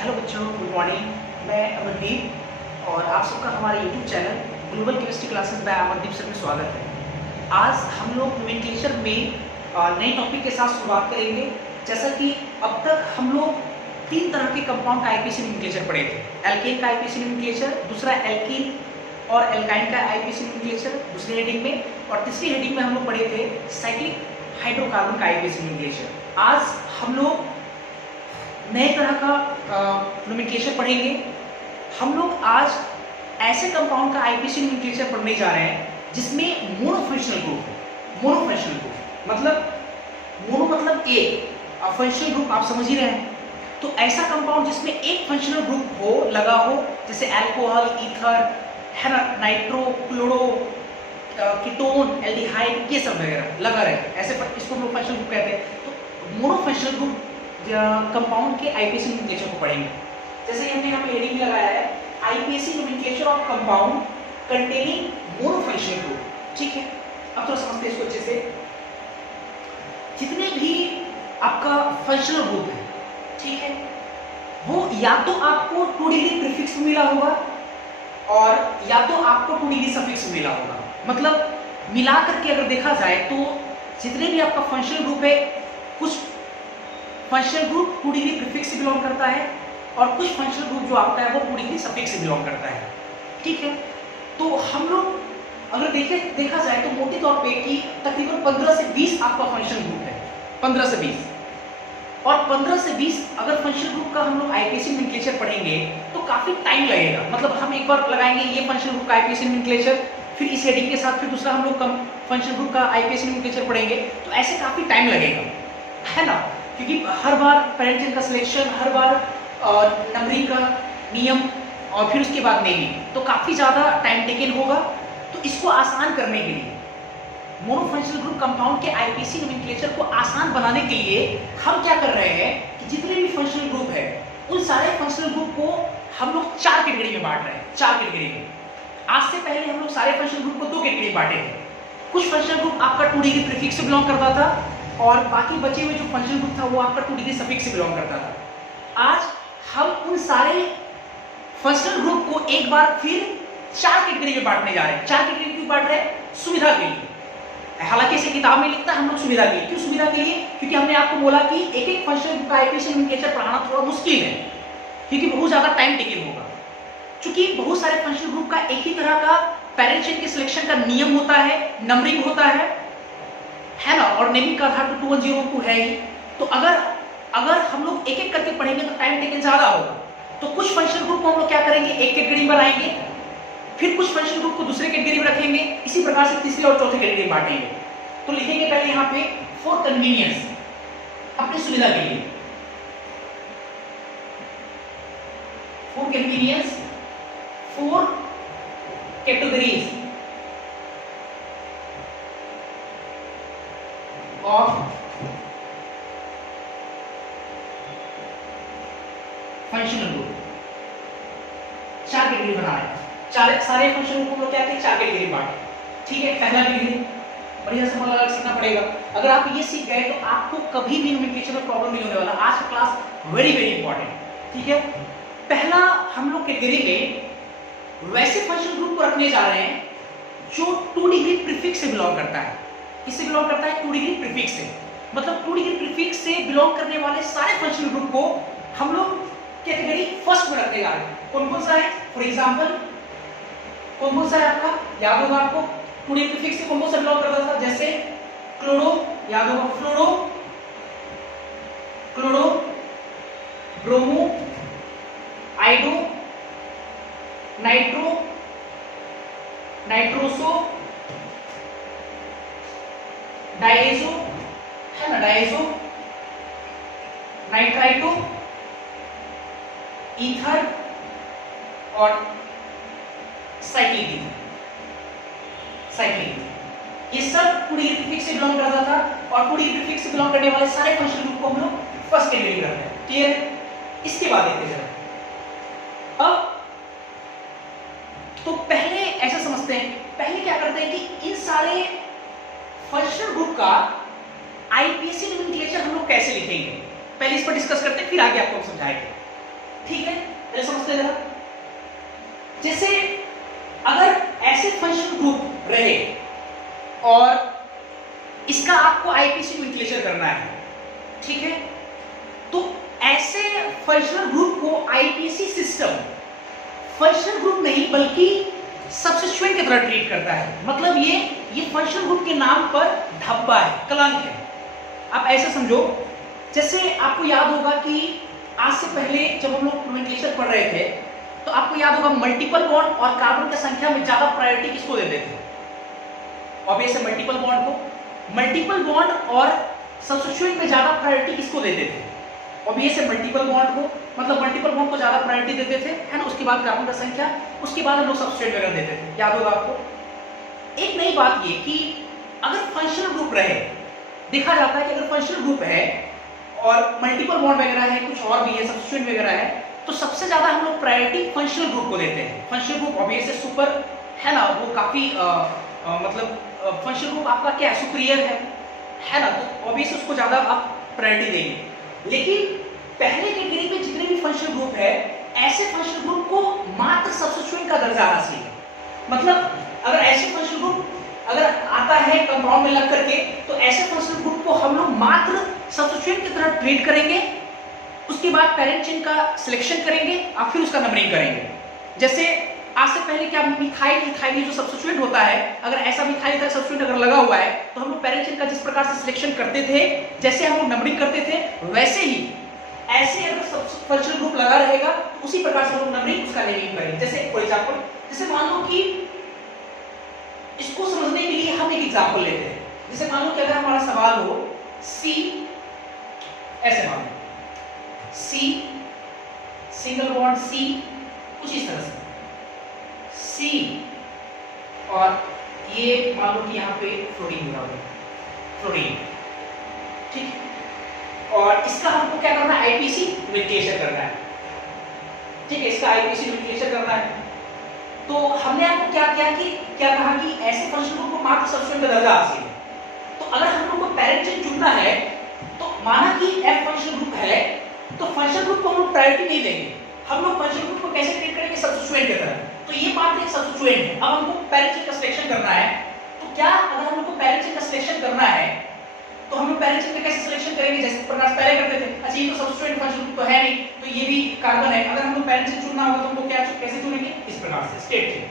Hello बच्चों, good morning. मैं अमरदीप और आप सबका हमारे YouTube channel global chemistry classes bye Amardeep sir में स्वागत है। आज हम लोग नोमेनक्लेचर में नए टॉपिक के साथ शुरुआत करेंगे। जैसा कि अब तक हम लोग 3 तरह के कंपाउंड का आईपीसी नोमेनक्लेचर पढ़े थे। एल्केन का आईपीसी नोमेनक्लेचर, दूसरा एल्कीन और एल्काइन का आईपीसी नोमेनक्लेचर दूसरी हेडिंग में, और तीसरी हेडिंग में हम लोग पढ़े थे साइक्लिक हाइड्रोकार्बन का आईपीसी नोमेनक्लेचर। आज हम लोग नए तरह का नोमेनक्लेचर पढ़ेंगे। हम लोग आज ऐसे कंपाउंड का आईपीसी नोमेनक्लेचर पढ़ने जा रहे हैं जिसमें मोनोफंक्शनल ग्रुप है। मोनोफंक्शनल ग्रुप मतलब मोनो मतलब एक, फंक्शनल ग्रुप आप समझ ही रहे हैं। तो ऐसा कंपाउंड जिसमें एक फंक्शनल ग्रुप हो लगा हो, जैसे अल्कोहल, ईथर है ना, नाइट्रो, क्लोरो, कीटोन, एल्डिहाइड, ये सब वगैरह लगा रहे, ऐसे इसको हम लोग फंक्शनल ग्रुप कहते हैं। तो मोनोफंक्शनल ग्रुप कंपाउंड के आईपीसी नोमेनक्लेचर को पढ़ेंगे। जैसे कि हमने यहाँ पे हेडिंग लगाया है IPC nomenclature of compound containing monofunctional group. ठीक है, अब थोड़ा समझते हैं इसको अच्छे से। जितने भी आपका फंक्शनल ग्रुप है, ठीक है, वो या तो आपको 2 डिग्री प्रीफिक्स में मिला होगा और या तो आपको 2 डिग्री सफिक्स में मिला होगा। मतलब मिला करके अगर देखा जाए तो जितने भी आपका फंक्शनल ग्रुप है, कुछ फंक्शनल ग्रुप 2 डिग्री प्रीफिक्स से बिलोंग करता है और कुछ फंक्शनल ग्रुप जो आपका है वो 2 डिग्री सफिक्स से बिलोंग करता है। ठीक है, तो हम लोग अगर देखा जाए तो मोटे तौर पे कि तकरीबन 15 से 20 आपका फंक्शनल ग्रुप है, 15 से 20। और 15 से 20 अगर फंक्शनल ग्रुप का हम लोग आईपीसी नोमेनक्लेचर पढ़ेंगे तो काफी टाइम लगेगा। मतलब हम एक बार लगाएंगे ये फंक्शनल ग्रुप का आईपीसी नोमेनक्लेचर, फिर इस हेडिंग के साथ फिर दूसरा हम लोग फंक्शनल ग्रुप का आईपीसी नोमेनक्लेचर पढ़ेंगे, तो ऐसे काफी टाइम लगेगा, है ना। क्योंकि हर बार पेरेंट चेन का सिलेक्शन, हर बार नंबरिंग का नियम और फिर उसके बाद नेमिंग, तो काफी ज्यादा टाइम टेकन होगा। तो इसको आसान करने के लिए, मोनोफंक्शनल ग्रुप कंपाउंड के आईपीसी नोमेनक्लेचर को आसान बनाने के लिए हम क्या कर रहे हैं कि जितने भी फंक्शनल ग्रुप है उन सारे फंक्शनल ग्रुप को हम लोग 4 कैटेगरी में बांट रहे हैं। 4 कैटेगरी में। आज से पहले हम लोग सारे फंक्शनल ग्रुप को 2 कैटेगरी में बांटे थे। कुछ फंक्शनल ग्रुप आपका 2 डिग्री प्रीफिक्स से बिलोंग करता था और बाकी बचे हुए जो फंक्शनल ग्रुप था वो आपका 2 डिग्री सफिक्स से बिलोंग करता था। आज हम उन सारे फंक्शनल ग्रुप को एक बार फिर 4 कैटेगरी में बांटने जा रहे हैं। 4 कैटेगरी क्यों बांट रहे हैं? सुविधा के लिए। हालांकि इसे किताब में लिखता है, हम लोग सुविधा के लिए। क्यों सुविधा के लिए? क्योंकि हमने आपको बोला कि एक एक फंक्शनल ग्रुप का आईपीसी नोमेनक्लेचर पढ़ाना थोड़ा मुश्किल है, क्योंकि बहुत ज्यादा टाइम टेकिंग होगा। चूंकि बहुत सारे फंक्शनल ग्रुप का एक ही तरह का पेरेंट चेन के सिलेक्शन का नियम होता है, नंबरिंग होता है ना, और नेमिंग का आधार तो 2102 है ही। तो अगर हम लोग एक एक करके पढ़ेंगे तो टाइम टेकन ज्यादा होगा। तो कुछ फंक्शनल ग्रुप को हम लोग क्या करेंगे, एक कैटेगरी में बनाएंगे, फिर कुछ फंक्शनल ग्रुप को दूसरे कैटेगरी में रखेंगे, इसी प्रकार से तीसरी और चौथी कैटेगरी में बांटेंगे। तो लिखेंगे पहले यहाँ पे फॉर कन्वीनियंस, अपनी सुविधा के लिए, for convenience 4 categories of functional group. 4 category बना रहे हैं। सारे फंक्शनल ग्रुप को क्या कहते हैं, 4 कैटेगरी बांटे। ठीक है, पहला कैटेगरी बढ़िया से मतलब सीखना पड़ेगा। अगर आप ये सीख गए तो आपको कभी भी नोमेनक्लेचर में प्रॉब्लम नहीं होने वाला। आज का क्लास वेरी वेरी इंपॉर्टेंट। ठीक है, पहला हम लोग कैटेगरी में वैसे फंक्शनल ग्रुप को रखने जा रहे हैं जो 2 डिग्री प्रीफिक्स से बिलोंग करता है। किससे बिलोंग करता है? 2 डिग्री प्रीफिक्स से। मतलब 2 डिग्री प्रीफिक्स से बिलोंग करने वाले सारे फंक्शनल ग्रुप को हम लोग कैटेगरी फर्स्ट में रखने जा रहे हैं। कौन कौन सा है? फॉर एग्जांपल कौन कौन सा है आपका? याद होगा आपको 2 डिग्री प्रीफिक्स से कौन कौन सा बिलोंग करता था? जैसे क्लोरो, याद होगा, chloro, bromo, iodo, nitro, nitroso, diazo, है ना, डायजो, नाइट्राइटो, ईथर और साइक्लिक। ये सब 2 डिग्री प्रीफिक्स से बिलोंग करता था और 2 डिग्री प्रीफिक्स से बिलोंग करने वाले सारे फंक्शनल ग्रुप को हम लोग फर्स्ट कैटेगरी में रखते हैं। क्लियर है? इसके बाद देखते जरा। अब तो पहले ऐसा समझते हैं, पहले क्या करते हैं कि इन सारे फंक्शनल ग्रुप का आईपीसी नोमेनक्लेचर हम लोग कैसे लिखेंगे, पहले इस पर डिस्कस करते हैं, फिर आगे आपको समझाएंगे। ठीक है, पहले समझते जरा। जैसे अगर ऐसे फंक्शनल ग्रुप रहे और इसका आपको आईपीसी विंटिलेशन करना है, ठीक है, तो ऐसे फंक्शनल ग्रुप को आईपीसी सिस्टम फंक्शनल ग्रुप नहीं बल्कि सबस्टिट्यूएंट की तरह ट्रीट करता है। मतलब ये फंक्शनल ग्रुप के नाम पर धब्बा है, कलंक है। आप ऐसे समझो, जैसे आपको याद होगा कि आज से पहले जब हम लोग नोमेनक्लेचर पढ़ रहे थे तो आपको याद होगा मल्टीपल बॉन्ड और कार्बन की संख्या में ज्यादा प्रायोरिटी किसको देते थे? ऑब्वियसली मल्टीपल बॉन्ड को। मल्टीपल बॉन्ड और सबस्टिट्यूएंट में ज्यादा प्रायोरिटी किसको देते थे? ऑब्वियसली मल्टीपल बॉन्ड को, मतलब मल्टीपल बॉन्ड को ज्यादा प्रायोरिटी देते थे, है ना। उसके बाद कार्बन की संख्या, उसके बाद हम लोग सबस्टिट्यूएंट वगैरह देते थे, याद होगा आपको। एक नई बात ये कि अगर फंक्शनल ग्रुप रहे, देखा जाता है कि अगर फंक्शनल ग्रुप है और मल्टीपल बॉन्ड वगैरह है, कुछ और भी है, सबस्टिट्यूएंट वगैरह है, तो सबसे ज्यादा हम लोग प्रायोरिटी फंक्शनल ग्रुप को देते हैं। फंक्शनल ग्रुप ऑब्वियसली सुपर है ना, वो काफी मतलब फंक्शनल ग्रुप आपका क्या है, सुपीरियर है ना, तो ऑब्वियसली उसको ज्यादा आप प्रायोरिटी देंगे। लेकिन पहले कैटेगरी में जितने भी फंक्शनल ग्रुप है, ऐसे फंक्शनल ग्रुप को मात्र सबस्टिट्यूएंट का दर्जा हासिल है। मतलब अगर ऐसे फंक्शनल ग्रुप अगर आता है कंपाउंड में लग करके, तो ऐसे फंक्शनल ग्रुप को हम लोग मात्र सबस्टिट्यूएंट की तरह ट्रीट करेंगे। उसके बाद पैरेंट चेन का सिलेक्शन करेंगे और फिर उसका नंबरिंग करेंगे। जैसे आज से पहले क्या मिथाइल इथाइल जो सबस्टिट्यूएंट होता है, अगर ऐसा मिथाइल इथाइल सबस्टिट्यूएंट अगर लगा हुआ है तो हम लोग पैरेंट चेन का जिस प्रकार से सिलेक्शन करते थे, जैसे हम लोग नंबरिंग करते थे, वैसे ही ऐसे अगर फंक्शनल ग्रुप लगा रहेगा तो उसी प्रकार से हम लोग नंबरिंग उसका नेमिंग करेंगे। जैसे फॉर एग्जांपल, जैसे मान लो कि इसको समझने के लिए हम एक एग्जांपल लेते हैं। जैसे मान लो कि अगर हमारा सवाल हो सी, ऐसे मान लो सी सिंगल बॉन्ड सी, कुछ इस तरह से सी, और ये मान लो कि यहाँ पे फ्लोरीन जुड़ा हुआ है, फ्लोरीन, ठीक। और इसका हमको क्या करना है, आईपीसी विंटिलेशन करना है, ठीक है, इसका आईपीसी विंटिलेशन करना है। तो हमने आपको क्या कहा कि ऐसे फंक्शनल ग्रुप को मात्र सबस्टिट्यूएंट का दर्जा हासिल है। तो अगर हम लोग को पैरेंट चेन चुनना है, तो माना कि एफ फंक्शनल ग्रुप है, तो फंक्शनल ग्रुप को हम लोग प्रायोरिटी नहीं देंगे। हम लोग फंक्शनल ग्रुप को कैसे ट्रीट करेंगे, सबस्टिट्यूएंट की तरह। तो ये मात्र एक सबस्टिट्यूएंट है। अब हमको पैरेंट चेन का सिलेक्शन करना है, तो क्या अगर हम लोग को पैरेंट चेन का सिलेक्शन करना है तो हम लोग पैरेंट चेन का कैसे सिलेक्शन करेंगे, जैसे प्रकार पहले करते थे। अच्छा, ये तो सबस्टिट्यूएंट फंक्शनल ग्रुप तो है नहीं, तो ये भी कार्बन है। अगर हम लोग पैरेंट चेन चुनना होगा तो हमको क्या कैसे चुनेंगे, इस प्रकार से स्टेट चेन।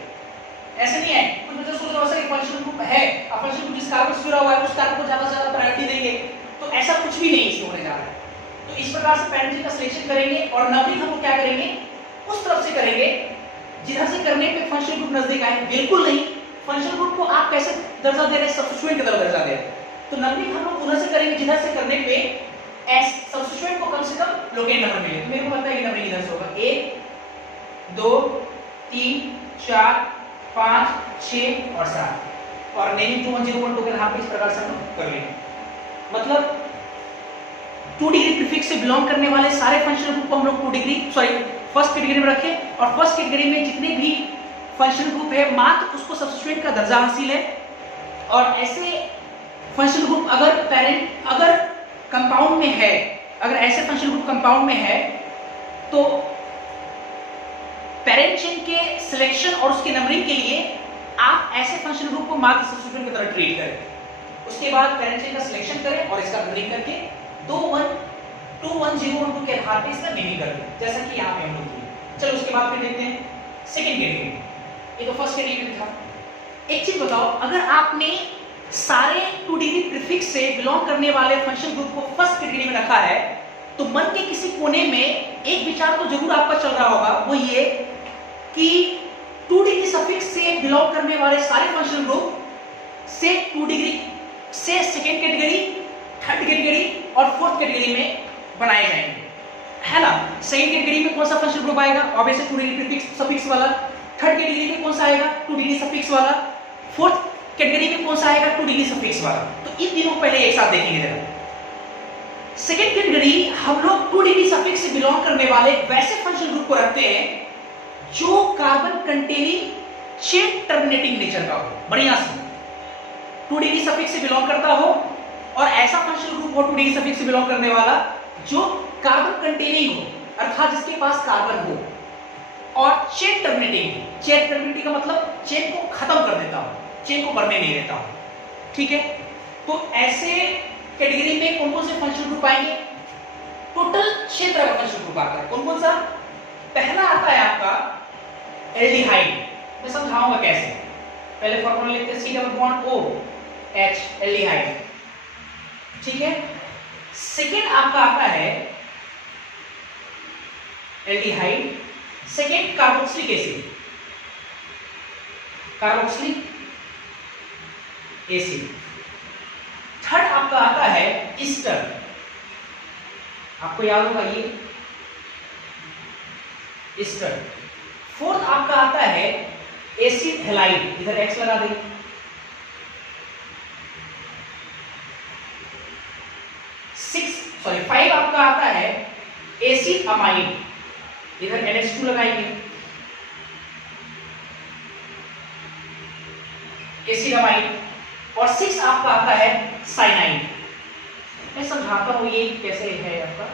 ऐसे नहीं है, कुछ बच्चे सोच रहे हो कि फंक्शनल ग्रुप है, अब फंक्शनल ग्रुप जिस कार्बन से जुड़ा हुआ है उस कार्बन को ज्यादा से ज्यादा प्रायोरिटी देंगे, तो ऐसा कुछ भी नहीं इसमें होने जा रहा है। तो इस प्रकार से पैरेंट चेन का सिलेक्शन करेंगे और नंबरिंग हम लोग क्या करेंगे, उस तरफ से करेंगे जिधर से करने पे फंक्शनल ग्रुप नजदीक आए। बिल्कुल नहीं, फंक्शनल ग्रुप को आप कैसे दर्जा दे रहे हैं, सबस्टिट्यूएंट की तरह दर्जा दे रहे हैं। तो नंबरिंग हम लोग उधर से करेंगे जिधर से करने पे एस सबस्टिट्यूएंट को कम से कम लोकेट नंबर मिले। तो मेरे को लगता है कि नंबरिंग इधर से होगा 1 2 3 4 5 6 और 7, और नेमिंग 2101 के यहाँ पे इस प्रकार से हम लोग कर लेंगे। मतलब 2 डिग्री प्रीफिक्स से बिलोंग करने वाले सारे फंक्शनल ग्रुप को हम लोग 2 डिग्री फर्स्ट कैटेगरी में रखें, और फर्स्ट कैटेगरी में जितने भी फंक्शनल ग्रुप है मात्र उसको सबस्टिट्यूएंट का दर्जा हासिल है। और ऐसे फंक्शनल ग्रुप अगर कंपाउंड में है, अगर ऐसे फंक्शनल ग्रुप कंपाउंड में है, तो पैरेंट चेन के सिलेक्शन और उसके नंबरिंग के लिए आप ऐसे फंक्शनल ग्रुप को मात्र सबस्टिट्यूएंट की तरह ट्रीट करें। उसके बाद पैरेंट चेन का सिलेक्शन करें और इसका नंबरिंग करके 21012 के आधार पे इसका नेमिंग कर दें, जैसा कि यहाँ पे हम लोग किए। चलो उसके बाद फिर देखते हैं सेकंड कैटेगरी। ये तो फर्स्ट कैटेगरी था। एक चीज बताओ, अगर आपने सारे 2 डिग्री प्रीफिक्स से बिलोंग करने वाले फंक्शनल ग्रुप को फर्स्ट कैटेगरी में रखा है, तो मन के किसी कोने में एक विचार तो जरूर आपका चल रहा होगा, वो ये कि 2 डिग्री सफिक्स से बिलोंग करने वाले सारे फंक्शनल ग्रुप से 2 डिग्री से सेकेंड कैटेगरी, थर्ड कैटेगरी और फोर्थ कैटेगरी में बनाए जाएंगे, है ना। सेकेंड कैटेगरी में कौन सा फंक्शनल ग्रुप आएगा, ऑब्वियसली 2 डिग्री प्रीफिक्स सफिक्स वाला। थर्ड कैटेगरी में कौन सा आएगा, 2 डिग्री सफिक्स वाला। फोर्थ कैटेगरी में कौन सा आएगा, 2 डिग्री सफिक्स वाला। तो इन तीनों को पहले एक साथ देखेंगे जरा। सेकेंड कैटेगरी हम लोग 2 डिग्री सफिक्स से बिलोंग करने वाले वैसे फंक्शनल ग्रुप को रखते हैं जो carbon containing chain terminating nature का हो। बढ़िया से 2 डिग्री सफिक्स से बिलोंग करता हो और ऐसा फंक्शनल ग्रुप हो 2 डिग्री सफिक्स से बिलोंग करने वाला जो कार्बन कंटेनिंग हो। अर्थात जिसके पास कार्बन हो, और चेन टर्मिनेटिंग, चेन टर्मिनेटिंग का मतलब चेन को खत्म कर देता हो, चेन को बढ़ने नहीं देता हो, ठीक है। तो ऐसे कैटेगरी में कौन कौन से फंक्शनल ग्रुप आएंगे? टोटल 6 तरह का फंक्शनल ग्रुप आता है। कौन कौन सा? पहला आता है आपका एल्डिहाइड, मैं समझाऊंगा कैसे। पहले फॉर्मूला लिखते हैं, C double bond O H, aldehyde, ठीक है। सेकेंड आपका आता है aldehyde, second carboxylic acid, carboxylic acid. Third आपका आता है ईस्टर, आपको याद होगा ये ईस्टर। फोर्थ आपका आता है एसिड हैलाइड, इधर एक्स लगा दें। फाइव आपका आता है एसिड अमाइड, इधर NH2 लगाएंगे, एसिड अमाइड। और 6 आपका आता है साइनाइड। मैं समझाता हूं ये कैसे है आपका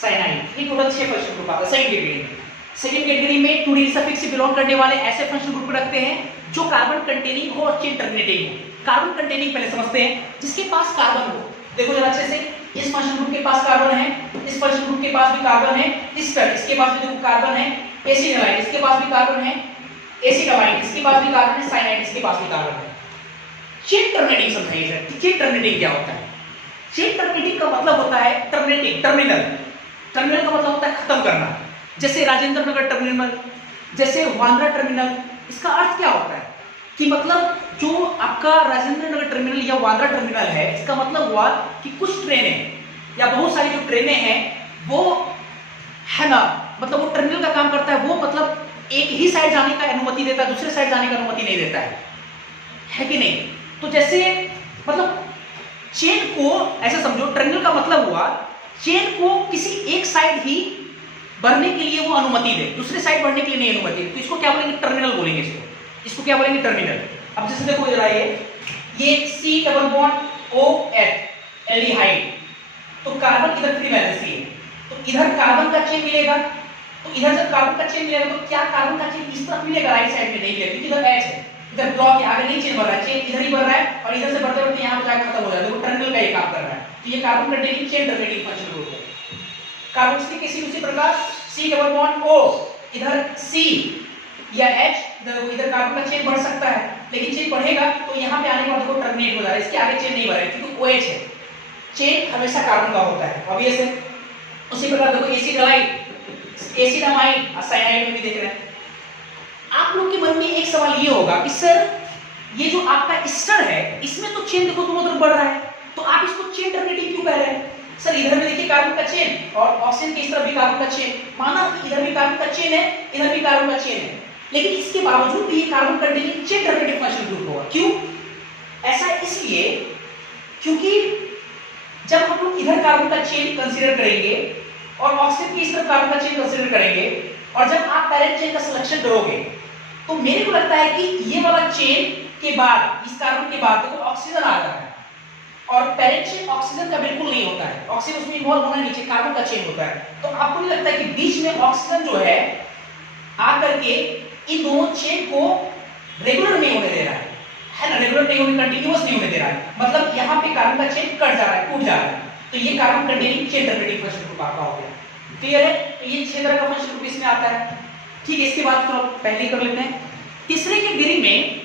साइनाइड। ये टोटल 6 फंक्शनल ग्रुप आता है सेकंड कैटेगरी में। सेकंड कैटेगरी में 2 सफिक्स से बिलोंग करने वाले ऐसे फंक्शनल ग्रुप रखते हैं जो कार्बन कंटेनिंग हो और चेन टर्मिनेटिंग हो। कार्बन कंटेनिंग पहले समझते हैं, जिसके पास कार्बन हो। देखो जरा अच्छे से, इस फंक्शनल ग्रुप के पास कार्बन है, इस फंक्शनल ग्रुप के पास भी कार्बन है, इसके पास भी देखो कार्बन है, एसिड हैलाइड इसके पास भी कार्बन है, एसिड अमाइड इसके पास भी कार्बन है, साइनाइड इसके पास भी कार्बन है। चेन टर्मिनेटिंग समझाइए सर, चेन टर्मिनेटिंग क्या होता है? चेन टर्मिनेटिंग का मतलब होता है टर्मिनेटिंग, टर्मिनल। टर्मिनल का मतलब होता है खत्म करना, जैसे राजेंद्र नगर टर्मिनल, जैसे वांद्रा टर्मिनल। इसका अर्थ क्या होता है कि मतलब जो आपका राजेंद्र नगर टर्मिनल या वांद्रा टर्मिनल है, इसका मतलब हुआ कि कुछ ट्रेनें या बहुत सारी जो ट्रेनें हैं वो है ना, मतलब वो टर्मिनल का काम करता है। वो मतलब एक ही साइड जाने का अनुमति देता है, दूसरे साइड जाने का अनुमति नहीं देता है कि नहीं? तो जैसे मतलब चेन को ऐसे समझो, टर्मिनल का मतलब हुआ चेन को किसी एक साइड ही बढ़ने के लिए वो अनुमति दे, दूसरे साइड बढ़ने के लिए नहीं अनुमति दे, तो इसको क्या बोलेंगे? टर्मिनल बोलेंगे इसको क्या बोलेंगे? टर्मिनल। अब जैसे देखो जरा ये C double bond OH aldehyde, तो कार्बन इधर फ्री वैलेंसी है, तो इधर कार्बन का चेन मिलेगा। तो इधर जब कार्बन का चेन मिलेगा तो क्या कार्बन का चेन इस तरफ मिलेगा? राइट साइड में नहीं मिलेगा, क्योंकि इधर H है, इधर ब्लॉक है, आगे नहीं चेन बढ़ रहा है, चेन इधर ही बढ़ रहा है और इधर से बढ़ते बढ़ते यहाँ पे जाकर खत्म हो जाता है। तो टर्मिनल का ये काम कर रहा है। तो ये carbon containing chain terminating functional group है। कार्बोक्सिलिक एसिड उसी प्रकार C डबल बॉन्ड O, इधर C या H, इधर कार्बन का चेन बढ़ सकता है, लेकिन चेन बढ़ेगा तो यहाँ पे आने के बाद देखो टर्मिनेट हो जा रहा है, इसके आगे चेन नहीं बढ़ रहा है क्योंकि OH है, चेन हमेशा कार्बन का होता है, ऑब्वियस है। उसी प्रकार देखो acid halide, acid amide, cyanide में भी देख रहे हैं। आप लोग के मन में एक सवाल ये होगा कि सर ये जो आपका ईस्टर है इसमें तो चेन देखो दोनों तरफ बढ़ रहा है, तो आप इसको चेन टर्मिनेटिंग क्यों कह रहे हैं? सर इधर में देखिए कार्बन का चेन और ऑक्सीजन की इस तरफ भी कार्बन का चेन, माना कि इधर भी कार्बन का चेन है, इधर भी कार्बन का चेन है, लेकिन इसके बावजूद भी ये carbon containing chain terminating functional group होगा। क्यों ऐसा? इसलिए क्योंकि जब हम लोग इधर कार्बन का चेन कंसीडर करेंगे और ऑक्सीजन की इस तरफ कार्बन का चेन कंसीडर करेंगे, और जब आप पैरेंट चेन का सिलेक्शन करोगे तो मेरे को लगता है कि ये वाला चेन के बाद, इस कार्बन के बाद देखो ऑक्सीजन आ रहा है, और पैरेंट चेन ऑक्सीजन का बिल्कुल नहीं होता है, ऑक्सीजन उसमें इन्वॉल्व होना नीचे कार्बन का चेन होता है। तो आपको नहीं लगता है कि बीच में ऑक्सीजन जो है आकर के इन दोनों चेन को रेगुलर नहीं होने दे रहा है ना, रेगुलर नहीं होने, कंटिन्यूअस नहीं होने दे रहा है, मतलब यहाँ पे कार्बन का चेन कट जा रहा है, टूट जा रहा है। तो ये carbon containing chain terminating functional group आपका हो गया। क्लियर है? तो ये 6 तरह का फंक्शनल ग्रुप इसमें आता है। ठीक है, इसके बाद तो पहले कर लेते हैं। तीसरे कैटेगरी में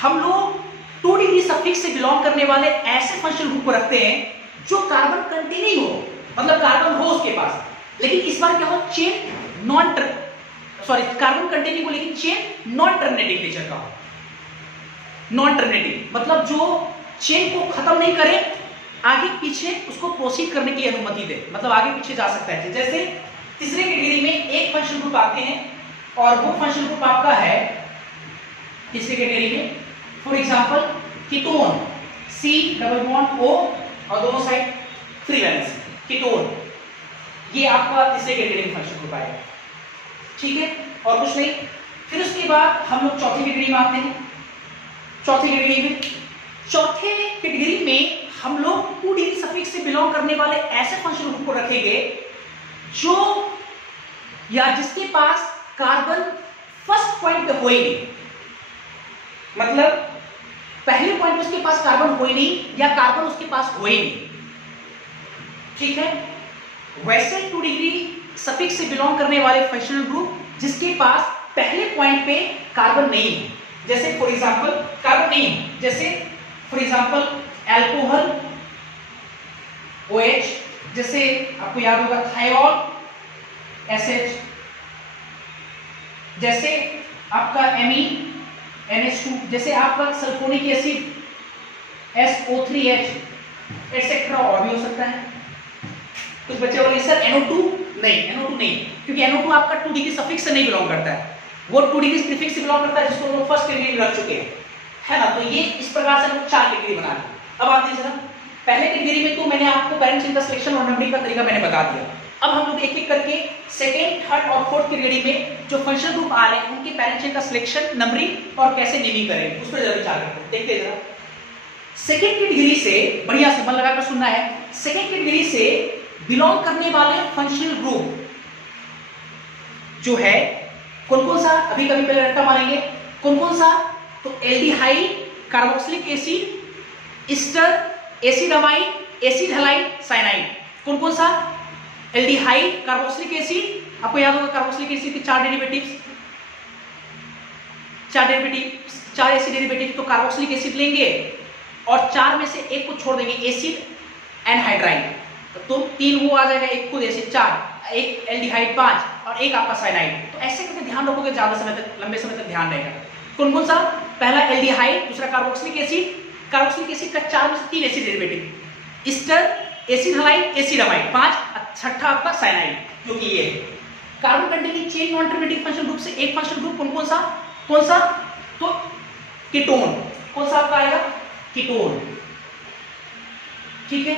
हम लोग 2 डिग्री सफिक्स से बिलोंग करने वाले ऐसे फंक्शनल ग्रुप को रखते हैं जो कार्बन कंटेनिंग हो, मतलब कार्बन हो उसके पास, लेकिन इस बार क्या हो, चेन नॉन कार्बन कंटेनिंग हो लेकिन चेन नॉन टर्मिनेटिंग नेचर का हो। नॉन टर्मिनेटिंग मतलब जो चेन को खत्म नहीं करे, आगे पीछे उसको प्रोसीड करने की अनुमति दे, मतलब आगे पीछे जा सकता है। जैसे तीसरे कैटेगरी में एक फंक्शनल ग्रुप आते हैं और वो फंक्शनल ग्रुप आपका है तीसरे कैटेगरी में, for example ketone, C double bond O और दोनों साइड फ्री वैलेंस, कीटोन, ये आपका तीसरे कैटेगरी में फंक्शनल ग्रुप आएगा। ठीक है, और कुछ नहीं। फिर उसके बाद हम लोग चौथी कैटेगरी में आते हैं। चौथे कैटेगरी में हम लोग 2 डिग्री सफिक्स से बिलोंग करने वाले ऐसे फंक्शनल ग्रुप को रखेंगे जो या जिसके पास कार्बन फर्स्ट पॉइंट पे हो ही नहीं, मतलब पहले पॉइंट पे उसके पास कार्बन हो ही नहीं या कार्बन उसके पास हो ही नहीं। ठीक है, वैसे 2 डिग्री सफिक्स से बिलोंग करने वाले फंक्शनल ग्रुप जिसके पास पहले पॉइंट पे कार्बन नहीं है, जैसे फॉर एग्जांपल कार्बन नहीं है, जैसे फॉर एग्जांपल अल्कोहल OH, जैसे आपको याद होगा थायोल SH, जैसे आपका Me NH2, जैसे आपका सल्फोनिक एसिड SO3H एटसेट्रा, और भी हो सकता है। कुछ बच्चे बोले सर NO2 नहीं, NO2 नहीं, क्योंकि NO2 आपका 2 डिग्री सफिक्स से नहीं बिलोंग करता है, वो 2 डिग्री प्रीफिक्स से बिलोंग करता है जिसको हम लोग फर्स्ट डिग्री में रख चुके हैं, है ना। तो ये इस प्रकार से हम लोग 4 डिग्री बना ली। अब आते हैं जरा पहले कैटेगरी में, तो मैंने आपको पैरेंट चेन का सिलेक्शन और नंबरिंग का तरीका मैंने बता दिया। अब हम लोग एक एक करके सेकेंड, थर्ड और फोर्थ कैटेगरी में जो फंक्शनल ग्रुप आ रहे हैं उनके पैरेंट चेन का सिलेक्शन, नंबरिंग और कैसे नेमिंग करेंगे उस पर जरा विचार करते हैं। देखते जरा सेकेंड कैटेगरी से, बढ़िया से मन लगाकर सुनना है, सेकेंड कैटेगरी से बिलोंग करने वाले फंक्शनल ग्रुप जो है कौन कौन सा, अभी कभी पहले रट्टा मारेंगे, कौन कौन सा, तो aldehyde, carboxylic acid, ester, acid amide, acid halide, cyanide. कौन कौन सा, एल्डिहाइड, कार्बोक्सिलिक एसिड, आपको याद होगा कार्बोक्सिलिक एसिड के 4 डेरिवेटिव्स, 4 एसिड डेरिवेटिव, तो कार्बोक्सिलिक एसिड लेंगे और 4 में से एक को छोड़ देंगे, एसिड एनहाइड्राइड, तो 3 वो आ जाएगा, एक खुद एसिड 4, एक एल्डिहाइड 5 और एक आपका साइनाइड। तो ऐसे करके ध्यान रखोगे, ज्यादा समय तक, लंबे समय तक ध्यान रहेगा। कौन कौन सा, पहला एल्डिहाइड, दूसरा कार्बोक्सिलिक एसिड, कार्बोक्सिलिक एसिड का 4 में से 3 acid derivative, ester, acid halide, acid amide 5, छठा आपका साइनाइड, जो कि ये है। Carbon containing chain non terminating functional group से एक फंक्शनल ग्रुप कौन सा, तो कीटोन, कौन सा आपका आएगा, कीटोन। ठीक है,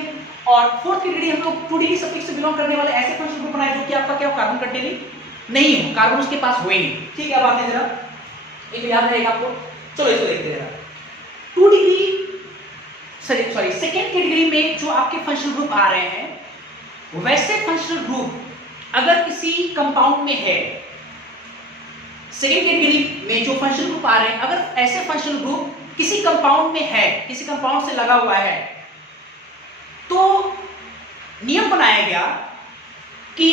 और फोर्थ कैटेगरी हम लोग 2 डिग्री सफिक्स से बिलोंग करने वाले ऐसे फंक्शनल ग्रुप बनाए जो कि आपका क्या, कार्बन कंटेनिंग नहीं हो, कार्बन उसके पास हो ही नहीं। ठीक है, अब आते हैं जरा, एक याद रहेगा आपको, चलो इसको देखते हैं जरा। 2 डिग्री सॉरी सेकेंड कैटेगरी में जो आपके फंक्शनल ग्रुप आ रहे हैं, वैसे फंक्शनल ग्रुप अगर किसी कंपाउंड में है, सेकेंड कैटेगरी में जो फंक्शनल ग्रुप आ रहे हैं, अगर ऐसे फंक्शनल ग्रुप किसी कंपाउंड में है, किसी कंपाउंड से लगा हुआ है, तो नियम बनाया गया कि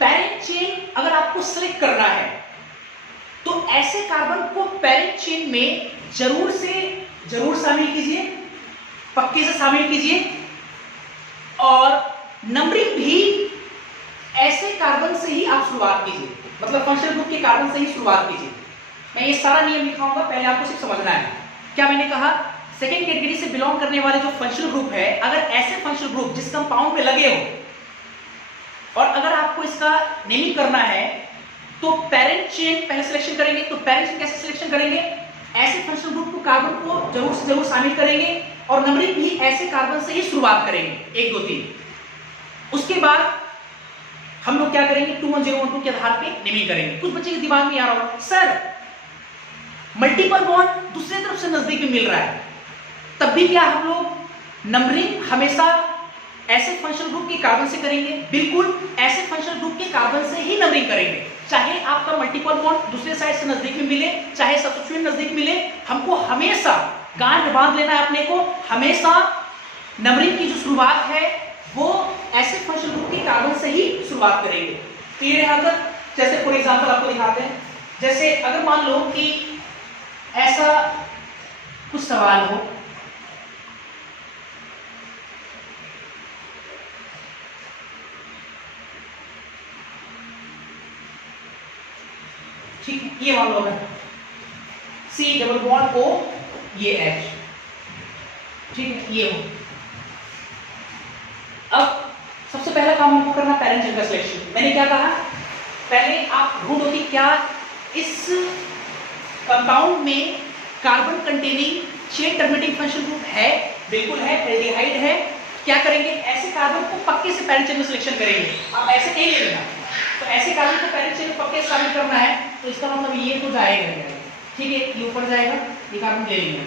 पैरेंट चेन अगर आपको सिलेक्ट करना है तो ऐसे कार्बन को पैरेंट चेन में जरूर शामिल कीजिए, पक्के से शामिल कीजिए, और नंबरिंग भी ऐसे कार्बन से ही आप शुरुआत कीजिए, मतलब फंक्शनल ग्रुप के कार्बन से ही शुरुआत कीजिए। मैं ये सारा नियम लिखाऊंगा, पहले आपको सिर्फ समझना है। क्या मैंने कहा, सेकेंड कैटेगरी से बिलोंग करने वाले जो फंक्शनल ग्रुप है, अगर ऐसे फंक्शनल ग्रुप जिस कंपाउंड पे लगे हो और अगर आपको इसका नेमिंग करना है तो पेरेंट चेन पहले सिलेक्शन करेंगे। तो पेरेंट चेन कैसे सिलेक्शन करेंगे, ऐसे फंक्शनल ग्रुप को कार्बन को जरूर से जरूर शामिल करेंगे और नंबरिंग भी ऐसे कार्बन से ही शुरुआत करेंगे, 1 2 3। उसके बाद हम लोग क्या करेंगे, 21012 के आधार पे नेमिंग करेंगे। कुछ बच्चे के दिमाग में आ रहा होगा, सर मल्टीपल बॉन्ड दूसरे तरफ से नजदीक में मिल रहा है, तब भी क्या हम लोग नंबरिंग हमेशा ऐसे फंक्शनल ग्रुप के कार्बन से करेंगे? बिल्कुल ऐसे फंक्शनल ग्रुप के कार्बन से ही नंबरिंग करेंगे, चाहे आपका मल्टीपल बॉन्ड दूसरे साइड से नजदीक में मिले, चाहे सब्स्टिट्यूएंट नजदीक मिले। हमको हमेशा गांठ बांध लेना है अपने को, हमेशा नंबरिंग की जो शुरुआत है वो ऐसे फंक्शनल ग्रुप के कार्बन से ही शुरुआत करेंगे। क्लियर है? अगर जैसे फॉर एग्जांपल आपको दिखाते हैं, जैसे अगर मान लो कि ऐसा कुछ सवाल हो, ठीक है, ये मान लो C डबल बॉन्ड O, ये H, ठीक है, ये हो। अब सबसे पहला काम हमको करना पैरेंट चेन का सिलेक्शन। मैंने क्या कहा, पहले आप ढूंढो कि क्या इस कंपाउंड में carbon containing chain terminating functional group है। बिल्कुल है, एल्डिहाइड है। क्या करेंगे, ऐसे कार्बन को पक्के से पैरेंट चेन में सिलेक्शन करेंगे। आप ऐसे नहीं ले लेना, तो ऐसे कार्बन को पैरेंट चेन में पक्के से शामिल करना है, तो इसका मतलब ये तो जाएगा, ठीक है, ये ऊपर जाएगा, ये कार्बन ले लेंगे।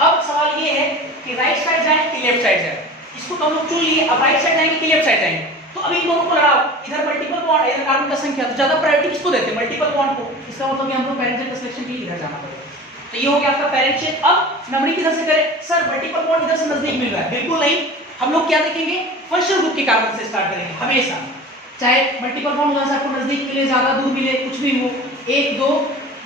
अब सवाल ये है कि राइट साइड जाए कि लेफ्ट साइड जाए, इसको तो हम लोग चुन लिए, अब राइट साइड जाएंगे कि लेफ्ट साइड जाएंगे, तो अभी इन दोनों को लड़ाओ, इधर मल्टीपल बॉन्ड इधर कार्बन का संख्या, तो ज्यादा प्रायोरिटी किसको देते हैं, मल्टीपल बॉन्ड को, इसका मतलब कि हम लोग पैरेंट चेन का सिलेक्शन के लिए इधर जाना पड़ेगा। तो ये हो गया आपका पैरेंट चेन। अब नंबरिंग किधर से करें, सर मल्टीपल बॉन्ड इधर से नजदीक मिल रहा है, बिल्कुल नहीं, हम लोग क्या देखेंगे, फंक्शनल ग्रुप के कार्बन से स्टार्ट करेंगे हमेशा, चाहे मल्टीपल बॉन्ड वहां से आपको नजदीक मिले, ज्यादा दूर मिले, कुछ भी हो, 1 2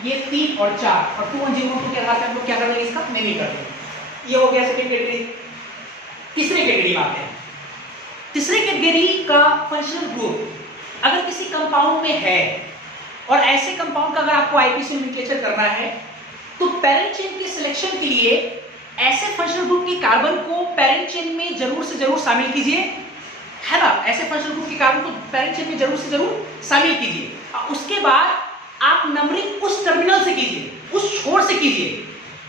ये 3 और 4 और 2 1 0 2 के आधार पे हम लोग क्या करेंगे, इसका नेमिंग कर देंगे। ये हो गया सेकंड कैटेगरी। तीसरी कैटेगरी में आते हैं। तीसरी कैटेगरी का फंक्शनल ग्रुप अगर किसी कंपाउंड में है और ऐसे कंपाउंड का अगर आपको आईपीसी नोमेनक्लेचर करना है, तो पैरेंट चेन के सिलेक्शन के लिए ऐसे फंक्शनल ग्रुप के कार्बन को पैरेंट चेन में जरूर से जरूर शामिल कीजिए, है ना, ऐसे फंक्शनल ग्रुप के कार्बन को पैरेंट चेन में जरूर से जरूर शामिल कीजिए। और उसके बाद आप नंबरिंग उस टर्मिनल से कीजिए, उस छोर से कीजिए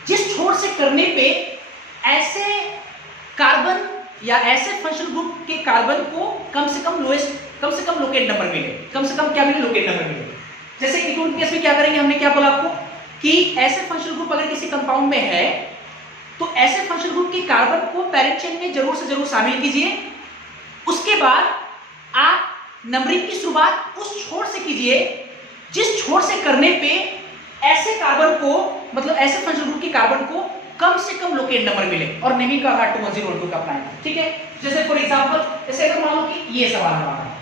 जिस छोर से करने पे ऐसे कार्बन या ऐसे फंक्शनल ग्रुप के कार्बन को कम से कम लोकेट नंबर मिले, कम से कम क्या मिले, लोकेट नंबर मिले। जैसे कीटोन केस में क्या करेंगे, हमने क्या बोला आपको कि ऐसे फंक्शनल ग्रुप अगर किसी कंपाउंड में है तो ऐसे फंक्शनल ग्रुप के कार्बन को पैरेंट चेन में जरूर से जरूर शामिल कीजिए। उसके बाद आप नंबरिंग की शुरुआत उस छोर से कीजिए जिस छोर से करने पे ऐसे कार्बन को, मतलब ऐसे फंक्शनल ग्रुप के कार्बन को कम से कम लोकेट नंबर मिले, और नेमिंग का आधार 2102 का अपनाएंगे, ठीक है। जैसे फॉर एग्जांपल, जैसे अगर मान लो कि ये सवाल हमारा है,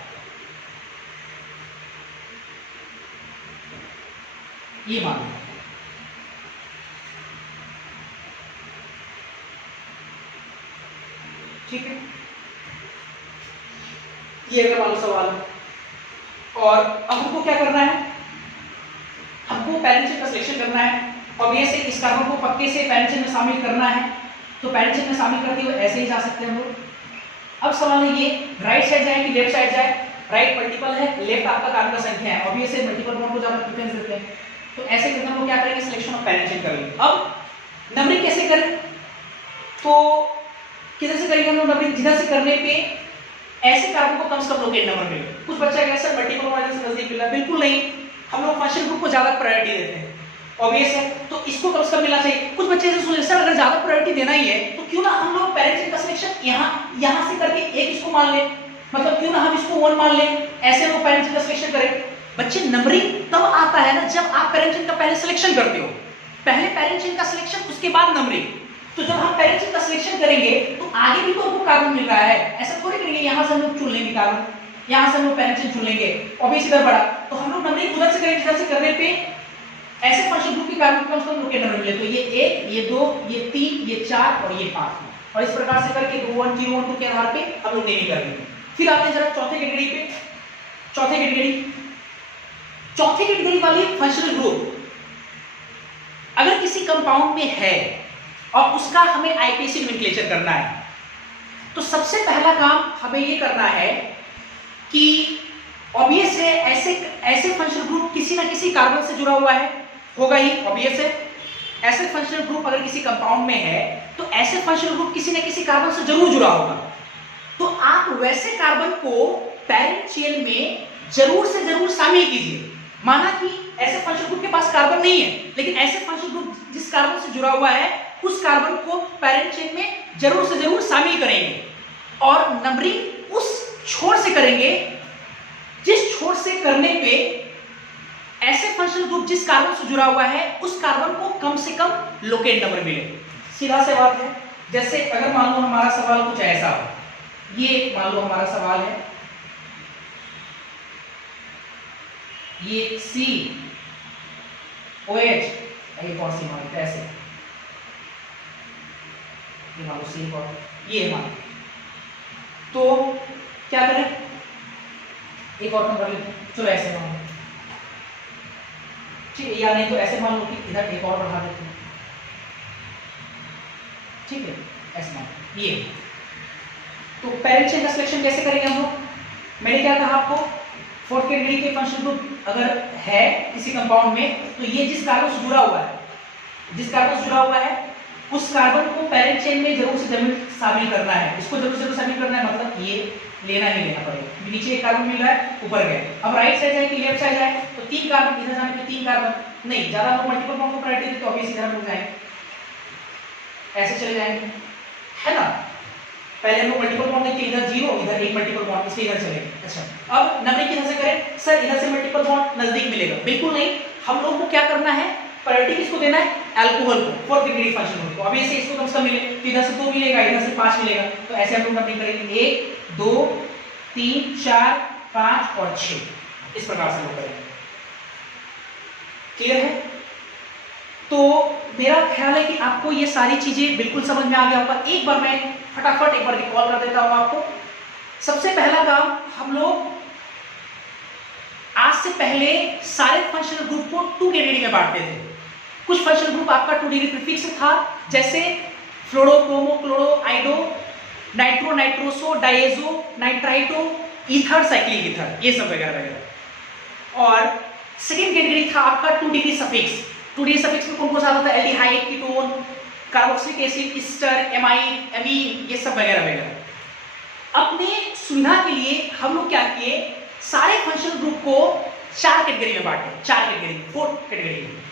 ये मान लो, ठीक है, ये अगर मान लो सवाल है, और अब हमको क्या करना है, हमको पैरेंट चेन का सिलेक्शन करना है, और ये से इस कार्बन को पक्के से पैरेंट चेन में शामिल करना है, तो पैरेंट चेन में शामिल करते हुए ऐसे ही जा सकते हैं हम लोग। अब सवाल है ये राइट साइड जाए कि लेफ्ट साइड जाए, राइट मल्टीपल है, लेफ्ट आपका कार्बन का संख्या है, और ये से मल्टीपल बॉन्ड को ज्यादा प्रेफरेंस देते हैं, तो ऐसे करके हम लोग क्या करेंगे, सिलेक्शन ऑफ पैरेंट चेन करेंगे। अब नंबरिंग कैसे करें, तो किधर से करेंगे हम लोग नंबरिंग, जिधर से करने पे ऐसे कार्बन को कम से कम लोकेट नंबर मिले। कुछ बच्चा कह सर मल्टीपल बॉन्ड से नजदीक मिला, बिल्कुल नहीं, हम लोग फंक्शनल ग्रुप को ज्यादा प्रायोरिटी देते हैं, ऑब्वियस है, तो इसको कम से कम मिलना चाहिए। कुछ बच्चे ऐसे सोचते हैं सर अगर ज्यादा प्रायोरिटी देना ही है तो क्यों ना हम लोग पैरेंट चेन का सिलेक्शन यहाँ से करके एक इसको मान लें, मतलब क्यों ना हम इसको 1 मान लें, ऐसे लोग पैरेंट चेन का सिलेक्शन करें। बच्चे नंबरिंग तब आता है ना जब आप पैरेंट चेन का पहले सिलेक्शन करते हो, पहले पैरेंट चेन का सिलेक्शन उसके बाद नंबरिंग। तो जब हम पैरेंट चेन का सिलेक्शन करेंगे तो आगे भी तो हमको कार्बन मिल रहा है, ऐसा थोड़ी करेंगे यहाँ से हम लोग चुन लेंगे कार्बन, यहाँ से हम लोग पैरेंट चेन चुन लेंगे, ऑब्वियस इधर बढ़ा, तो हम लोग नंबरिंग उधर से करेंगे जिधर से करने पे ऐसे फंक्शन ग्रुप के कार्बन को कम से कम लोकेट नंबर मिले। तो ये 1 ये 2 ये 3 ये 4 और ये 5, और इस प्रकार से करके 2 1 0 1 2 के आधार पे हम लोग नेमिंग कर देंगे। फिर आते हैं जरा चौथे कैटेगरी पे। चौथे कैटेगरी वाली फंक्शनल ग्रुप अगर किसी कंपाउंड में है और उसका हमें आईपीसी नोमेनक्लेचर करना है, तो सबसे पहला काम हमें ये करना है कि ऑब्वियस है ऐसे फंक्शनल ग्रुप किसी ना किसी कार्बन से जुड़ा हुआ है, होगा ही, ऑब्वियस है। ऐसे फंक्शनल ग्रुप अगर किसी कंपाउंड में है तो ऐसे फंक्शनल ग्रुप किसी ना किसी कार्बन से जरूर जुड़ा होगा, तो आप वैसे कार्बन को पैरेंट चेन में जरूर से जरूर शामिल कीजिए। माना कि ऐसे फंक्शनल ग्रुप के पास कार्बन नहीं है, लेकिन ऐसे फंक्शनल ग्रुप जिस कार्बन से जुड़ा हुआ है उस कार्बन को पैरेंट चेन में जरूर से जरूर शामिल करेंगे, और नंबरिंग उस छोर से करेंगे जिस छोर से करने पे ऐसे फंक्शनल ग्रुप जिस कार्बन से जुड़ा हुआ है उस कार्बन को कम से कम लोकेट नंबर मिले। सीधा सी बात है। जैसे अगर मान लो हमारा सवाल कुछ ऐसा हो, ये मान लो हमारा सवाल है, ये COH, ये कौन सी मान है ऐसे, ये मान लो C कौन, ये मान, तो क्या करें, एक और नंबर ले, चलो ऐसे मान लो, ठीक है, या नहीं तो ऐसे मान लो कि इधर एक और बढ़ा देते हैं, ठीक है, ऐसे मान लो ये। तो पैरेंट चेन का सिलेक्शन कैसे करेंगे हम लोग, मैंने क्या कहा आपको, फोर्थ कैटेगरी के फंक्शनल ग्रुप अगर है किसी कंपाउंड में, तो ये जिस कार्बन से जुड़ा हुआ है, जिस कार्बन से जुड़ा हुआ है उस कार्बन को पैरेंट चेन में जरूर से जरूर शामिल करना है, इसको जरूर से जरूर शामिल करना है, मतलब ये लेना ही लेना पड़ेगा। नीचे एक कार्बन मिल रहा है, ऊपर गए, अब राइट साइड जाए कि लेफ्ट साइड जाए, तो 3 कार्बन इधर जाने पे 3 कार्बन नहीं, ज्यादा लोग मल्टीपल बॉन्ड को प्रायोरिटी देते तो ऑब्वियसली इधर लोग जाएंगे, ऐसे चले जाएंगे, है ना। पहले हम लोग मल्टीपल बॉन्ड देखते इधर 0 इधर एक मल्टीपल बॉन्ड, इसलिए इधर चलेंगे। अच्छा अब नंबरिंग किधर से करें सर, इधर से मल्टीपल बॉन्ड नजदीक मिलेगा, बिल्कुल नहीं, हम लोग को क्या करना है, प्रायोरिटी किसको देना है, अल्कोहल को, फोर्थ डिग्री फंक्शन ग्रुप को। अब ऐसे इसको कम से कम मिले तो इधर से 2 मिलेगा, इधर से 5 मिलेगा, तो ऐसे हम लोग नंबरिंग करेंगे 1 2 3 4 5 और 6, इस प्रकार से हम लोग करेंगे। क्लियर है? तो मेरा ख्याल है कि आपको ये सारी चीजें बिल्कुल समझ में आ गया होगा। एक बार मैं फटाफट एक बार रिकॉल कर देता हूं आपको। सबसे पहला काम, हम लोग आज से पहले सारे फंक्शनल ग्रुप को 2 कैटेगरी में बांटते थे। कुछ फंक्शनल ग्रुप आपका 2 डिग्री प्रीफिक्स था, जैसे fluoro, bromo, chloro, iodo, nitro, nitroso, diazo, nitrito, ether, cyclic ether, ये सब वगैरह वगैरह। और सेकेंड कैटेगरी था आपका 2 डिग्री सफिक्स। 2 डिग्री सफिक्स में कौन कौन सा आता था, aldehyde, ketone, carboxylic acid, Easter, amide, amine, ये सब वगैरह वगैरह। अपने सुविधा के लिए हम लोग क्या किए, सारे फंक्शनल ग्रुप को 4 कैटेगरी में बांटे, 4 कैटेगरी, 4 कैटेगरी में।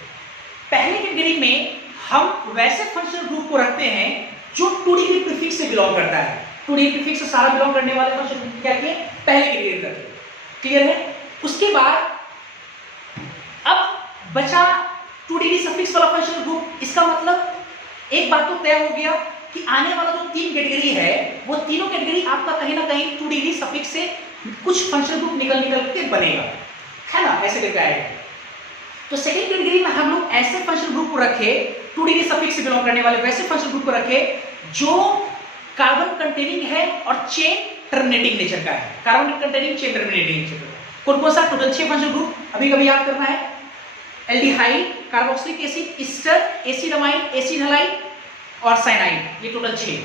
पहले कैटेगरी में हम वैसे फंक्शनल ग्रुप को रखते हैं जो 2 डिग्री प्रीफिक्स से बिलोंग करता है। 2 डिग्री प्रीफिक्स से सारा बिलोंग करने वाले फंक्शनल ग्रुप क्या किए, पहले कैटेगरी में रखे। क्लियर है? उसके बाद अब बचा 2 डिग्री सफिक्स वाला फंक्शनल ग्रुप। इसका मतलब एक बात तो तय हो गया कि आने वाला जो 3 कैटेगरी है वो तीनों कैटेगरी आपका कहीं ना कहीं 2 डिग्री सफिक्स से कुछ फंक्शनल ग्रुप निकल के बनेगा, है ना, ऐसे करके आएगा। तो सेकंड कैटेगरी में हम लोग ऐसे फंक्शनल ग्रुप को रखे 2 डिग्री सफिक्स से बिलोंग करने वाले वैसे फंक्शनल ग्रुप को रखे जो कार्बन कंटेनिंग है और चेन टर्मिनेटिंग नेचर का है। Carbon containing, chain terminating nature का। कौन कौन सा, टोटल 6 फंक्शनल ग्रुप अभी कभी याद करना है। Aldehyde, carboxylic acid, ester, acid amide, acid halide और साइनाइड, ये टोटल 6।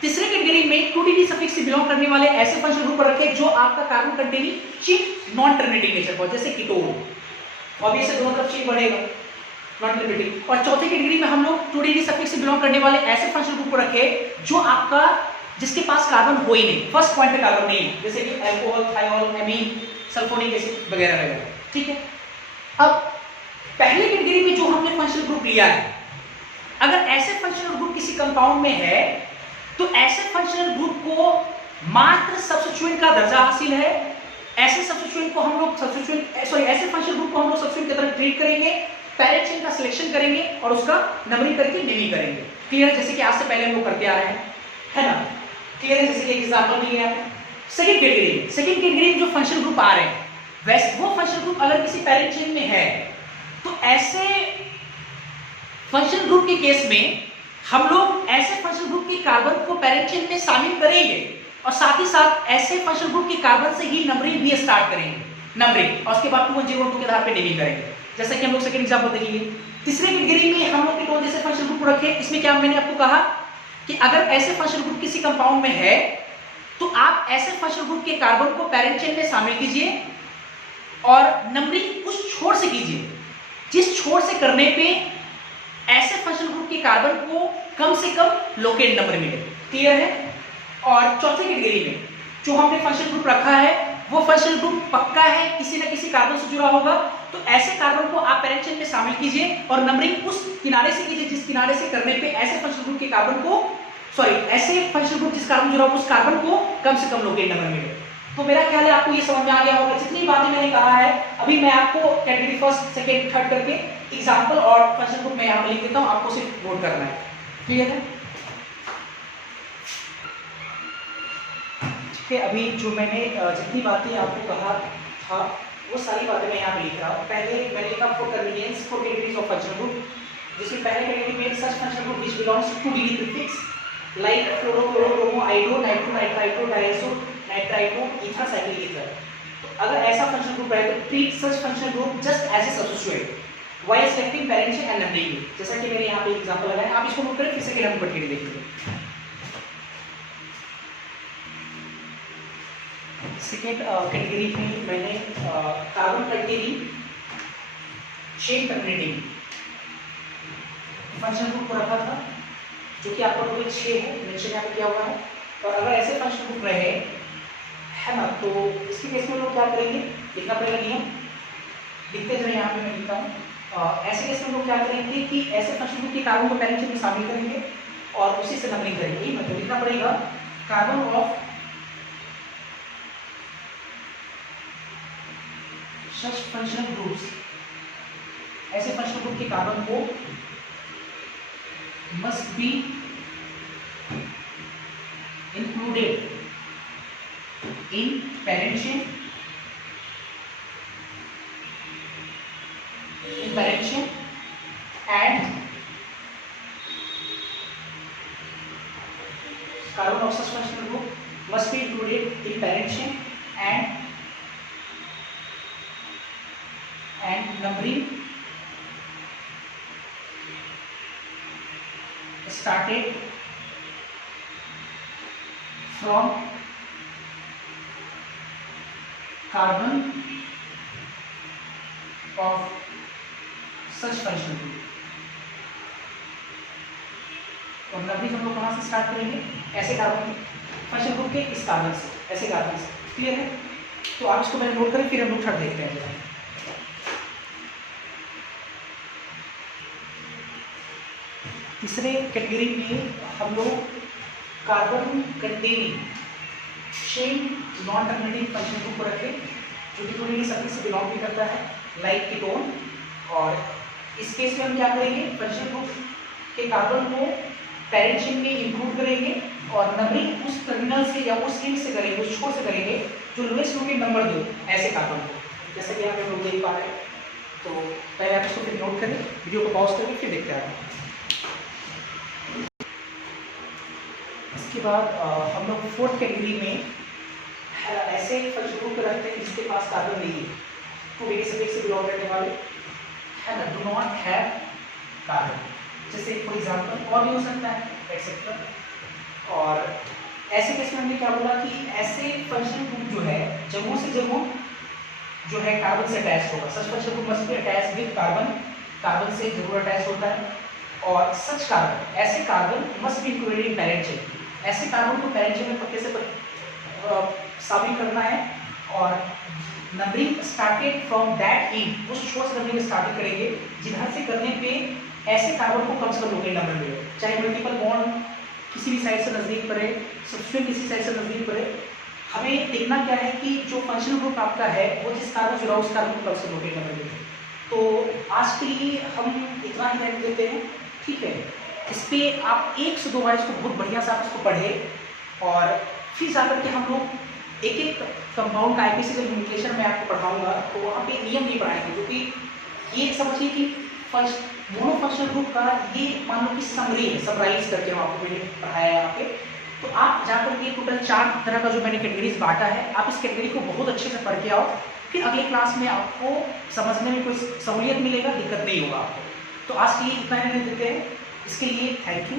तीसरे कैटेगरी में 2 डिग्री सफिक्स से बिलोंग करने वाले ऐसे फंक्शनल ग्रुप रखे जो आपका carbon containing chain non terminating nature का, जैसे कीटोन, और ये से दोनों तरफ चेन बढ़ेगा, नॉन टर्मिनेटिंग। और चौथे कैटेगरी में हम लोग 2 डिग्री सफिक्स से बिलोंग करने वाले ऐसे फंक्शनल ग्रुप रखे जो आपका जिसके पास कार्बन हो ही नहीं, फर्स्ट पॉइंट पे कार्बन नहीं, जैसे कि alcohol, thiol, amine, sulphonic acid वगैरह वगैरह। ठीक है? अब पहले कैटेगरी में जो हमने फंक्शनल ग्रुप लिया है, अगर ऐसे फंक्शनल ग्रुप किसी कंपाउंड में है तो ऐसे फंक्शनल ग्रुप को मात्र सब्स्टिट्यूएंट का दर्जा हासिल है। ऐसे सब्स्टिट्यूएंट को हम लोग ऐसे फंक्शनल ग्रुप को हम लोग सब्स्टिट्यूएंट की तरह ट्रीट करेंगे, पैरेंट चेन का सिलेक्शन करेंगे और उसका नंबरिंग करके नेमिंग करेंगे। क्लियर? जैसे कि आज से पहले हम लोग करते आ रहे हैं, है ना। क्लियर है? जैसे कि एक एग्जांपल दिए आपने। सेकंड कैटेगरी में जो फंक्शनल ग्रुप आ रहे हैं वैसे वो फंक्शनल ग्रुप अगर किसी पैरेंट चेन में है तो ऐसे फंक्शनल ग्रुप के केस में हम लोग ऐसे फंक्शनल ग्रुप के कार्बन को पैरेंट चेन में शामिल करेंगे और साथ ही साथ ऐसे फंक्शनल ग्रुप के कार्बन से ही नंबरिंग भी स्टार्ट करेंगे, नंबरिंग, और उसके बाद 2 के आधार पे नेमिंग करेंगे, जैसा कि हम लोग सेकंड एग्जांपल देखेंगे। तीसरे कैटेगरी में हम लोग कीटोन जैसे फंक्शनल ग्रुप रखे। इसमें क्या मैंने आपको कहा कि अगर ऐसे फंक्शनल ग्रुप किसी कंपाउंड में है तो आप ऐसे फंक्शनल ग्रुप के कार्बन को पैरेंट चेन में शामिल कीजिए और नंबरिंग उस छोर से कीजिए जिस छोर से करने पे ऐसे फंक्शनल ग्रुप के कार्बन को कम से कम लोकेट नंबर मिले। क्लियर है? और चौथे कैटेगरी में जो हमने फंक्शनल ग्रुप रखा है वो फंक्शनल ग्रुप पक्का है किसी न किसी कार्बन से जुड़ा होगा, तो ऐसे कार्बन को आप पैरेंट चेन में शामिल कीजिए और नंबरिंग उस किनारे से कीजिए जिस किनारे से करने पे ऐसे फंक्शनल ग्रुप के कार्बन को ऐसे फंक्शनल ग्रुप जिस कार्बन जुड़ा होगा उस कार्बन को कम से कम लोकेट नंबर मिले। तो मेरा ख्याल है आपको ये समझ में आ गया होगा। जितनी बातें मैंने कहा है अभी मैं आपको कैटेगरी फर्स्ट, सेकंड, थर्ड करके एग्जांपल और फंक्शनल ग्रुप मैं यहाँ पे लिख देता हूँ, आपको सिर्फ नोट करना है। क्लियर है? ठीक है, अभी जो मैंने जितनी बातें आपको कहा था वो सारी बातें मैं यहाँ पे लिख रहा हूँ। पहले मैंने लिखा for convenience 4 categories of functional group, जिसमें पहले कैटेगरी में such functional group which belongs to 2 degree prefix like fluoro, chloro, bromo, iodo, nitro, nitrito, diazo, nitrito, ether, cyclic ether. तो अगर ऐसा फंक्शनल ग्रुप है तो treat such functional group just as a substituent while selecting parent chain and numbering, जैसा कि मैंने यहाँ पे एग्जांपल लगाया। आप इसको नोट करें, फिर सेकंड नंबर पर देखिए। सेकेंड कैटेगरी में मैंने carbon containing chain terminating functional group को रखा था जो कि आपका टोटल 6 है, मेंशन यहाँ पे किया हुआ है। और अगर ऐसे फंक्शनल ग्रुप रहे, है ना, तो इसके केस में लोग क्या करेंगे, लिखना पड़ेगा नियम, लिखते जाए, यहाँ पे मैं लिखता हूँ। ऐसे केस में लोग क्या करेंगे कि ऐसे फंक्शनल ग्रुप के कार्बन को पैरेंट चेन में शामिल करेंगे और उसी से नंबरिंग करेंगे। मतलब लिखना पड़ेगा carbon of such functional groups, ऐसे फंक्शनल ग्रुप के कार्बन को must be included in parent chain, and carbon of such functional group must be included in parent chain and numbering started from carbon of such functional group। और numbering हम लोग कहाँ से start करेंगे? ऐसे carbon functional group के इस carbon से, ऐसे कार्बन से। क्लियर है? तो आप इसको पहले नोट करें, फिर हम लोग थर्ड देखते हैं। तीसरे कैटेगरी में हम लोग carbon containing chain non terminating functional group को रखें, जो कि थोड़ी सर्किट से बिलोंग भी करता है, लाइक कीटोन। और इस केस में हम क्या करेंगे? फंक्शनल ग्रुप के कार्बन को पैरेंट चेन में इंक्लूड करेंगे और नंबरिंग उस टर्मिनल से या उस एंड से करेंगे, उस छोर से करेंगे जो लोएस्ट लोकेट नंबर दो ऐसे कार्बन को, जैसा कि यहाँ पे लोग देख पा रहे हैं। तो पहले आप इसको फिर नोट करें, वीडियो को पॉज करके फिर देखते हैं। इसके बाद हम लोग फोर्थ कैटेगरी में ऐसे फंक्शनल ग्रुप को रखते हैं जिसके पास कार्बन नहीं है, तो बेसिक से बिलोंग करने वाले है ना, डू नॉट हैव कार्बन। जैसे फॉर एग्जांपल और भी हो सकता है एक्सेट्रा। और ऐसे केस में हमने क्या बोला कि ऐसे फंक्शनल ग्रुप जो है जगहों से जगहों जो है कार्बन से अटैच होगा। Such functional group must be attach with carbon, carbon से जरूर अटैच होता है। और सच कार्बन, ऐसे carbon must be included in parent chain. ऐसे कार्बन को पैरेंट चेन में पक्के से शामिल करना है और numbering started from that end, उस छोर से नंबरिंग स्टार्ट करेंगे जिधर से करने पे ऐसे कार्बन को कम से कम लोकेट नंबर मिले, चाहे मल्टीपल बॉन्ड किसी भी साइड से नजदीक पड़े, सब्स्टिट्यूएंट किसी साइड से नजदीक पड़े। हमें देखना क्या है कि जो फंक्शनल ग्रुप आपका है वो जिस कार्बन जुड़ा उस कार्बन को कम से कम लोकेट नंबर मिले। तो आज के लिए हम इतना ही ध्यान देते हैं, ठीक है। इस पर आप 1 से 2 बार इसको बहुत बढ़िया से आप इसको पढ़े और फिर जाकर के हम लोग एक एक कंपाउंड का आईपीसी जब न्यूक्लिएशन में आपको पढ़ाऊंगा तो वहाँ पे नियम नहीं पढ़ाएंगे, क्योंकि ये समझिए कि मोनो फंक्शनल ग्रुप का ये मान लो कि समरी है, समराइज करके हम आपको मैंने पढ़ाया है यहाँ पे। तो आप जाकर के टोटल 4 तरह का जो मैंने कैटेगरीज बांटा है, आप इस कैटेगरी को बहुत अच्छे से पढ़ के आओ, फिर अगले क्लास में आपको समझने में कोई सहूलियत मिलेगा, दिक्कत नहीं होगा आपको। तो आज के लिए इतना ही देते हैं, इसके लिए थैंक यू।